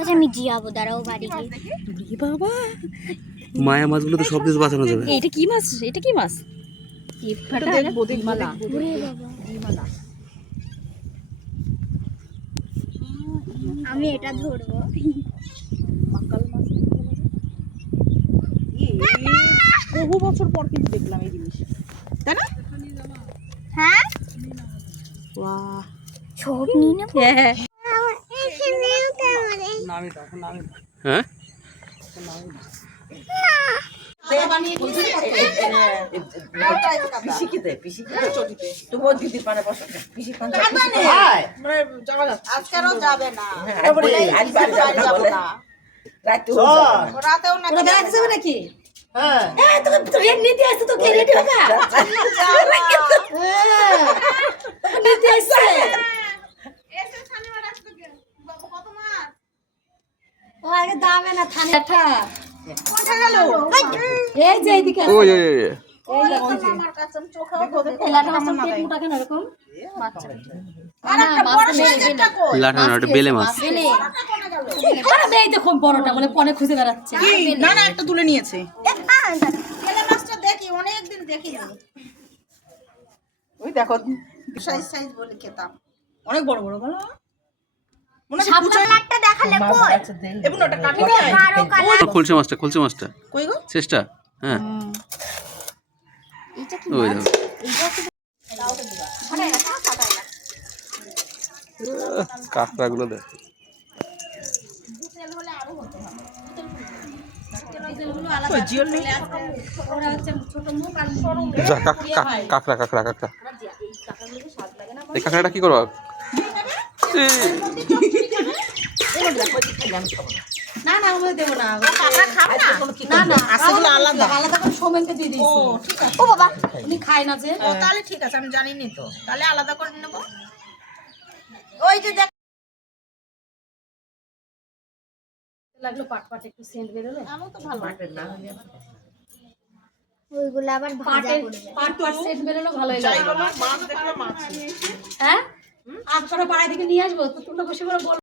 আমি জিয়াবো, দাঁড়াও বাড়ি গিয়ে। বাবা মায়া মাছগুলো তো সব কিছু বাঁচানো যাবে। এটা কি মাছ? এটা কি মাছ? আমি এটা ধরবো। বহু বছর পর কিন্তু দেখলাম এই জিনিস, তাই না? হ্যাঁ, বাহ, সব নিয়ে নেবো। হ্যাঁ হ্যাঁ আজকেরও যাবে না, রাতেও নাকি? ওই ওই ওই লাঠা না, ওটা বেলে মাছ। বড়টা মানে পনে খুঁজে বেড়াচ্ছে। না না, একটা তুলে নিয়েছে। ওই দেখো, সাইজ সাইজ বলে খেতাম, অনেক বড় বড় বলো। মনে হচ্ছে কুচো একটা দেখালে কই? এবং ওটা কাটি যায়। খুলছে মাছটা, খুলছে মাছটা, কই গো? চেষ্টা। হ্যাঁ এটা কি ওই মাছ? কাঁকড়াগুলো দেখ। ওই জিওল নেই। যা কাঁকড়া কাঁকড়া কাঁকড়া, এই কাঁকড়াটা কি করবো? না না আমরা দেবো না। কাঁকড়া খাও না? না না আলাদা আলাদা। আলাদা করে সোমেনকে দিয়ে দিয়েছি। ও ঠিক আছে। ও বাবা, উনি খায় না যে। ও তাহলে ঠিক আছে, আমি জানি নি তো, তাহলে আলাদা করে নেব। ওই যে দেখ, লাগলো পাট পাট একটু সেন্ট বেরোলো। আমও তো ভালো। ওইগুলো আবার ভাজা পাটের করবে। পাট পাট সেন্ট বেরোলো ভালোই যাই লাগে। বলো, মাছ দেখলে মাছ। হ্যাঁ আপনারা পাড়ায় থেকে নিয়ে আসবো তো তোমরা বসে করে বলো।